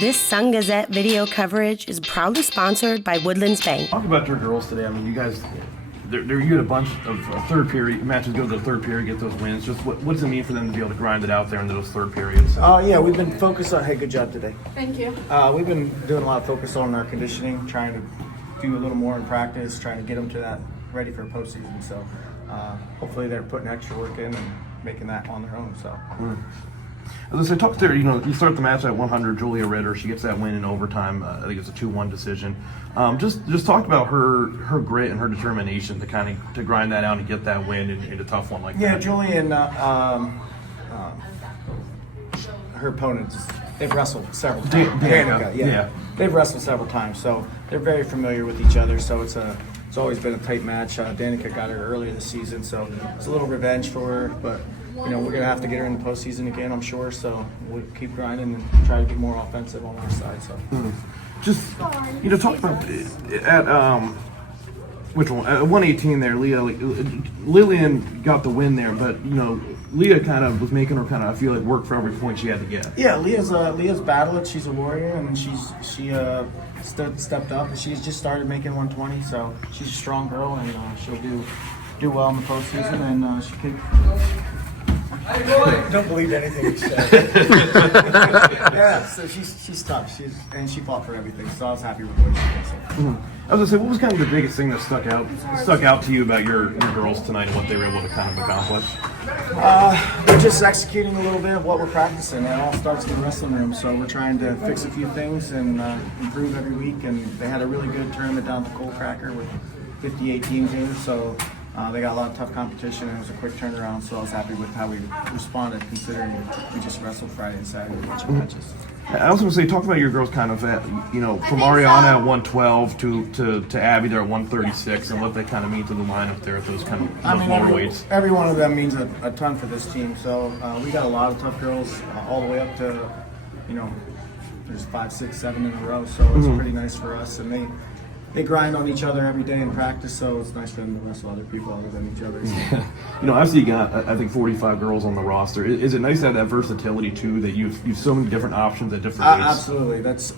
This Sun-Gazette video coverage is proudly sponsored by Woodlands Bank. Talk about your girls today. I mean, you guys, you had a bunch of third period matches, go to the third period, get those wins. Just what does it mean for them to be able to grind it out there into those third periods? Yeah, we've been focused on, hey, good job today. Thank you. We've been doing a lot of focus on our conditioning, trying to do a little more in practice, trying to get them to that ready for postseason. So hopefully they're putting extra work in and making that on their own. So. As I talked there, you start the match at 100. Julia Ritter, she gets that win in overtime. I think it's a 2-1 decision. Just talk about her grit and her determination to grind that out and get that win in a tough one like that. Yeah, Julia and her opponents, they've wrestled several times. Danica, yeah. They've wrestled several times, so they're very familiar with each other. So it's always been a tight match. Danica got her earlier this season, so it's a little revenge for her, but. We're going to have to get her in the postseason again, I'm sure. So we'll keep grinding and try to get more offensive on our side. So, just talk about at which one at 118 there, Lillian got the win there, but Leah kind of was making her I feel like work for every point she had to get. Yeah, Leah's battled. She's a warrior, and she stepped up, and she's just started making 120. So she's a strong girl, and she'll do well in the postseason, and she could. Don't believe anything he said. Yeah, so she's tough. She fought for everything. So I was happy with what she did. So. I was gonna say, what was kind of the biggest thing that stuck out to you about your girls tonight and what they were able to kind of accomplish? We're just executing a little bit of what we're practicing. It all starts in the wrestling room, so we're trying to fix a few things and improve every week. And they had a really good tournament down at the Coal Cracker with 58 teams in, so. They got a lot of tough competition, and it was a quick turnaround, so I was happy with how we responded, considering we just wrestled Friday and Saturday a bunch of matches. I also want to say, talk about your girls kind of at, from Ariana at 112 to Abby there at 136, and what they kind of mean to the lineup there at those kind of lower weights. Every one of them means a ton for this team, so we got a lot of tough girls all the way up to, there's 5, 6, 7 in a row, so it's pretty nice for us, and they grind on each other every day in practice, so it's nice for them to wrestle other people other than each other. So. Obviously you got, I think, 45 girls on the roster. Is it nice to have that versatility, too, that you've so many different options at different weights? Absolutely. That's,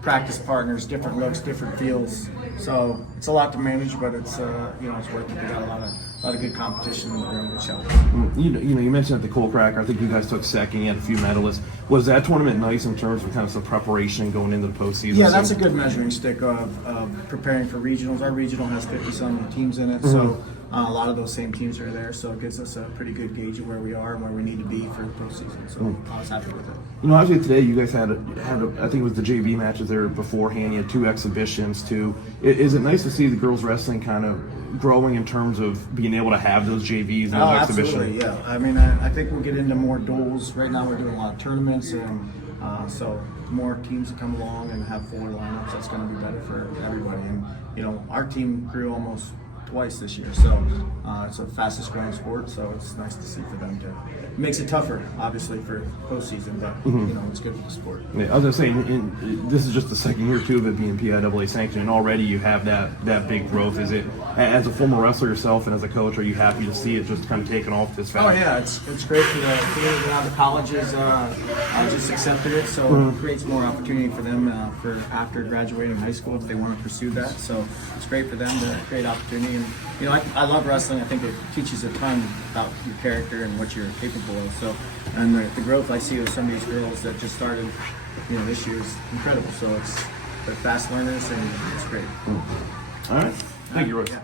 practice partners, different looks, different feels. So it's a lot to manage, but it's, it's worth it. They got a lot of good competition in the room, which helps. You mentioned at the Coal Cracker, I think you guys took second, you had a few medalists. Was that tournament nice in terms of kind of some preparation going into the postseason? Yeah, that's a good measuring stick of preparing for regionals. Our regional has 50-some teams in it, so a lot of those same teams are there, so it gives us a pretty good gauge of where we are and where we need to be for the postseason. So I was happy with it. Obviously today you guys had I think it was the JV matches there beforehand. You had 2 exhibitions too. Is it nice to see the girls wrestling kind of growing in terms of being able to have those JVs and those exhibitions? Absolutely, yeah. I mean, I think we'll get into more duels. Right now we're doing a lot of tournaments, and so more teams that come along and have fuller lineups, that's going to be better for everybody. And our team grew almost twice this year, so it's the fastest growing sport, so it's nice to see for them to. It makes it tougher, obviously, for postseason, but it's good for the sport. Yeah, I was gonna say, this is just the second year too of it being PIAA sanctioned, and already you have that big growth. Is it, as a former wrestler yourself and as a coach, are you happy to see it just kind of taking off this fast? Oh yeah, it's great for the community. Now the colleges just accepted it, so it creates more opportunity for them for after graduating high school if they want to pursue that. So it's great for them to create opportunity. And I love wrestling. I think it teaches a ton about your character and what you're capable of. So, and the growth I see with some of these girls that just started, this year is incredible. So they're fast learners, and it's great. All right, thank you, Royce. Yeah.